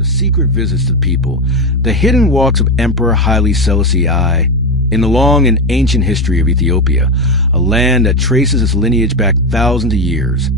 the secret visits to the people, the hidden walks of Emperor Haile Selassie I, in the long and ancient history of Ethiopia, a land that traces its lineage back thousands of years.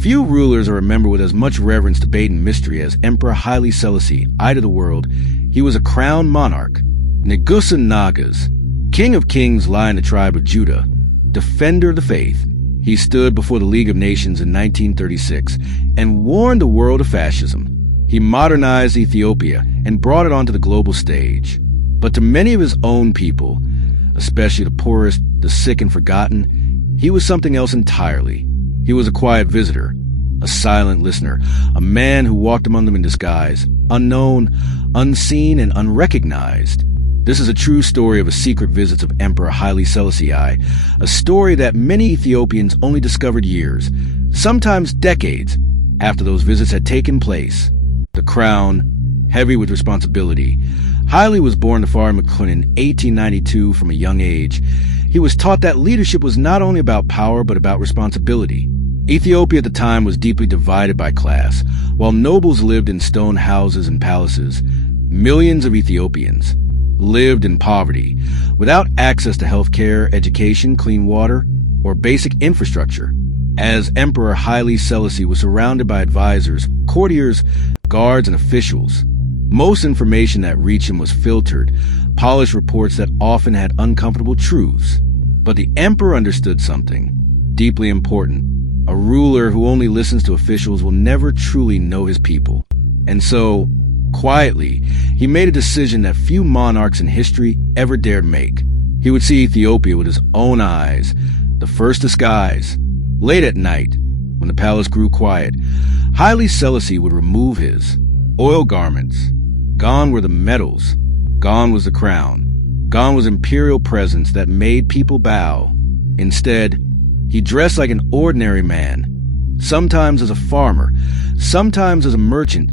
Few rulers are remembered with as much reverence, debate, and mystery as Emperor Haile Selassie I to the world. He was a crowned monarch, Negusa Nagas, king of kings, lion of the tribe of Judah, defender of the faith. He stood before the League of Nations in 1936 and warned the world of fascism. He modernized Ethiopia and brought it onto the global stage. But to many of his own people, especially the poorest, the sick, and forgotten, he was something else entirely. He was a quiet visitor, a silent listener, a man who walked among them in disguise, unknown, unseen, and unrecognized. This is a true story of a secret visits of Emperor Haile Selassie I, a story that many Ethiopians only discovered years, sometimes decades, after those visits had taken place. The crown, heavy with responsibility. Haile was born to Father McClellan in 1892 from a young age. He was taught that leadership was not only about power but about responsibility. Ethiopia at the time was deeply divided by class. While nobles lived in stone houses and palaces, millions of Ethiopians lived in poverty, without access to health care, education, clean water, or basic infrastructure. As Emperor Haile Selassie was surrounded by advisors, courtiers, guards, and officials, most information that reached him was filtered, polished reports that often had uncomfortable truths. But the emperor understood something deeply important. A ruler who only listens to officials will never truly know his people. And so, quietly, he made a decision that few monarchs in history ever dared make. He would see Ethiopia with his own eyes, the first disguise. Late at night, when the palace grew quiet, Haile Selassie would remove his oil garments. Gone were the medals. Gone was the crown. Gone was imperial presence that made people bow. Instead, he dressed like an ordinary man, sometimes as a farmer, sometimes as a merchant,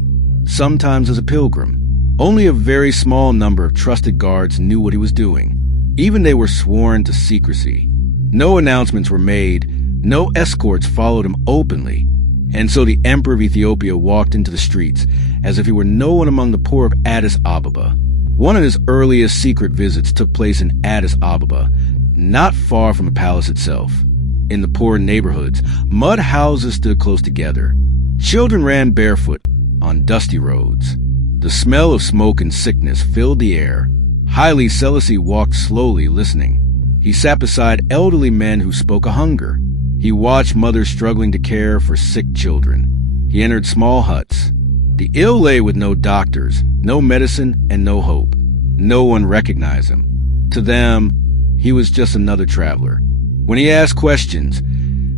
sometimes as a pilgrim. Only a very small number of trusted guards knew what he was doing. Even they were sworn to secrecy. No announcements were made. No escorts followed him openly. And so the Emperor of Ethiopia walked into the streets as if he were no one among the poor of Addis Ababa. One of his earliest secret visits took place in Addis Ababa, not far from the palace itself. In the poor neighborhoods, mud houses stood close together. Children ran barefoot on dusty roads. The smell of smoke and sickness filled the air. Haile Selassie walked slowly, listening. He sat beside elderly men who spoke of hunger. He watched mothers struggling to care for sick children. He entered small huts. The ill lay with no doctors, no medicine, and no hope. No one recognized him. To them, he was just another traveler. When he asked questions,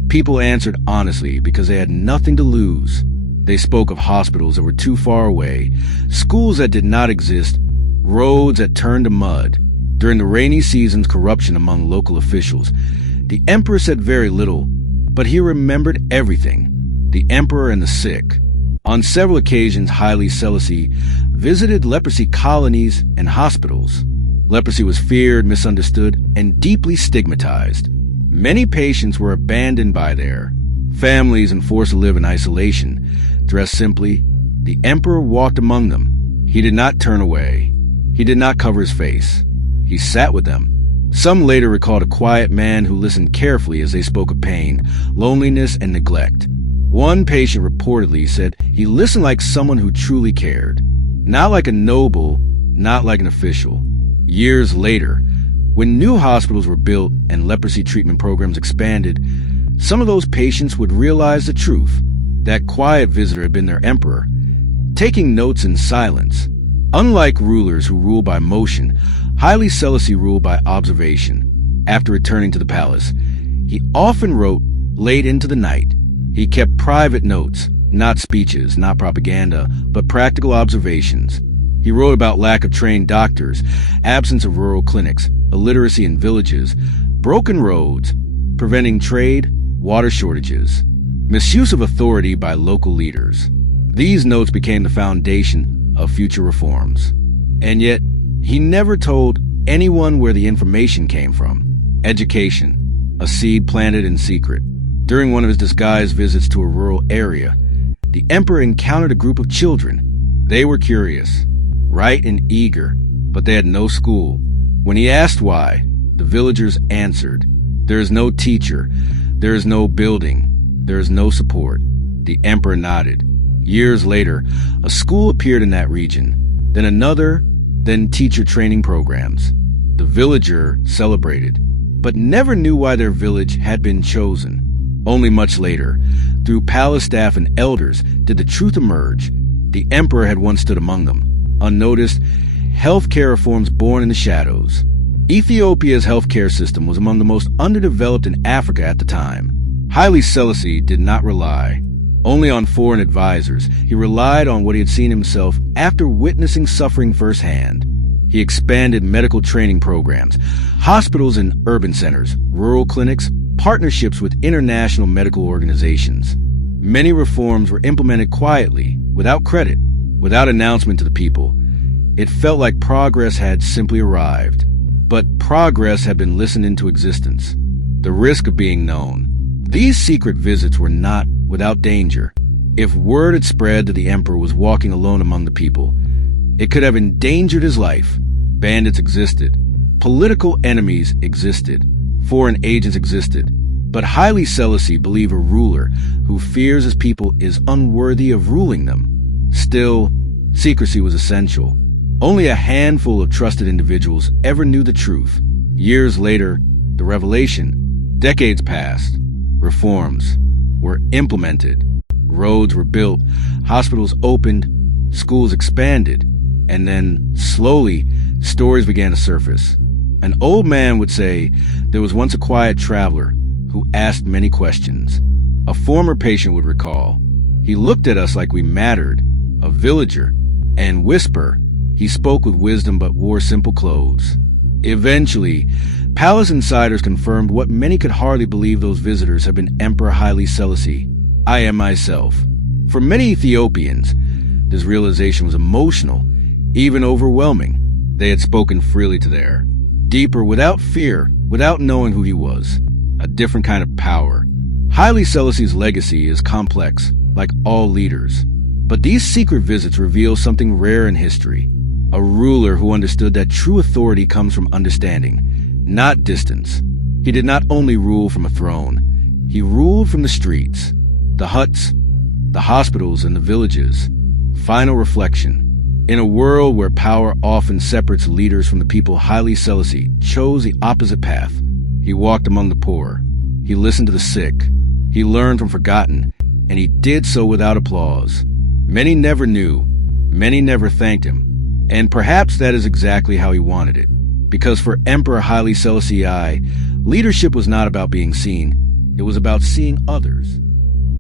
people answered honestly because they had nothing to lose. They spoke of hospitals that were too far away, schools that did not exist, roads that turned to mud. During the rainy seasons, corruption among local officials. The emperor said very little, but he remembered everything. The emperor and the sick. On several occasions, Haile Selassie visited leprosy colonies and hospitals. Leprosy was feared, misunderstood, and deeply stigmatized. Many patients were abandoned by their families and forced to live in isolation. Dressed simply, the emperor walked among them. He did not turn away. He did not cover his face. He sat with them. Some later recalled a quiet man who listened carefully as they spoke of pain, loneliness, and neglect. One patient reportedly said he listened like someone who truly cared. Not like a noble, not like an official. Years later, when new hospitals were built and leprosy treatment programs expanded, some of those patients would realize the truth. That quiet visitor had been their emperor, taking notes in silence. Unlike rulers who rule by motion, Haile Selassie ruled by observation. After returning to the palace, he often wrote late into the night. He kept private notes, not speeches, not propaganda, but practical observations. He wrote about lack of trained doctors, absence of rural clinics, illiteracy in villages, broken roads, preventing trade, water shortages, misuse of authority by local leaders. These notes became the foundation of future reforms. And yet, he never told anyone where the information came from. Education, a seed planted in secret. During one of his disguised visits to a rural area, the emperor encountered a group of children. They were curious, bright and eager, but they had no school. When he asked why, the villagers answered, "There is no teacher, there is no building, there is no support." The emperor nodded. Years later, a school appeared in that region, then another, then teacher training programs. The villager celebrated, but never knew why their village had been chosen. Only much later, through palace staff and elders, did the truth emerge. The emperor had once stood among them, unnoticed, healthcare reforms born in the shadows. Ethiopia's healthcare system was among the most underdeveloped in Africa at the time. Haile Selassie did not rely only on foreign advisors. He relied on what he had seen himself after witnessing suffering firsthand. He expanded medical training programs, hospitals and urban centers, rural clinics, partnerships with international medical organizations. Many reforms were implemented quietly, without credit, without announcement to the people. It felt like progress had simply arrived, but progress had been listened into existence. The risk of being known. These secret visits were not without danger. If word had spread that the emperor was walking alone among the people, it could have endangered his life. Bandits existed. Political enemies existed. Foreign agents existed. But Haile Selassie believed a ruler who fears his people is unworthy of ruling them. Still, secrecy was essential. Only a handful of trusted individuals ever knew the truth. Years later, the revelation. Decades passed. Reforms were implemented. Roads were built. Hospitals opened. Schools expanded. And then, slowly, stories began to surface. An old man would say there was once a quiet traveler who asked many questions. A former patient would recall. He looked at us like we mattered. A villager. And whisper, he spoke with wisdom but wore simple clothes. Eventually, palace insiders confirmed what many could hardly believe: those visitors had been Emperor Haile Selassie. I am myself. For many Ethiopians, this realization was emotional, even overwhelming. They had spoken freely to their deeper, without fear, without knowing who he was. A different kind of power. Haile Selassie's legacy is complex, like all leaders. But these secret visits reveal something rare in history. A ruler who understood that true authority comes from understanding, not distance. He did not only rule from a throne, he ruled from the streets, the huts, the hospitals, and the villages. Final reflection. In a world where power often separates leaders from the people, Haile Selassie chose the opposite path. He walked among the poor. He listened to the sick. He learned from forgotten, and he did so without applause. Many never knew. Many never thanked him. And perhaps that is exactly how he wanted it. Because for Emperor Haile Selassie I, leadership was not about being seen. It was about seeing others.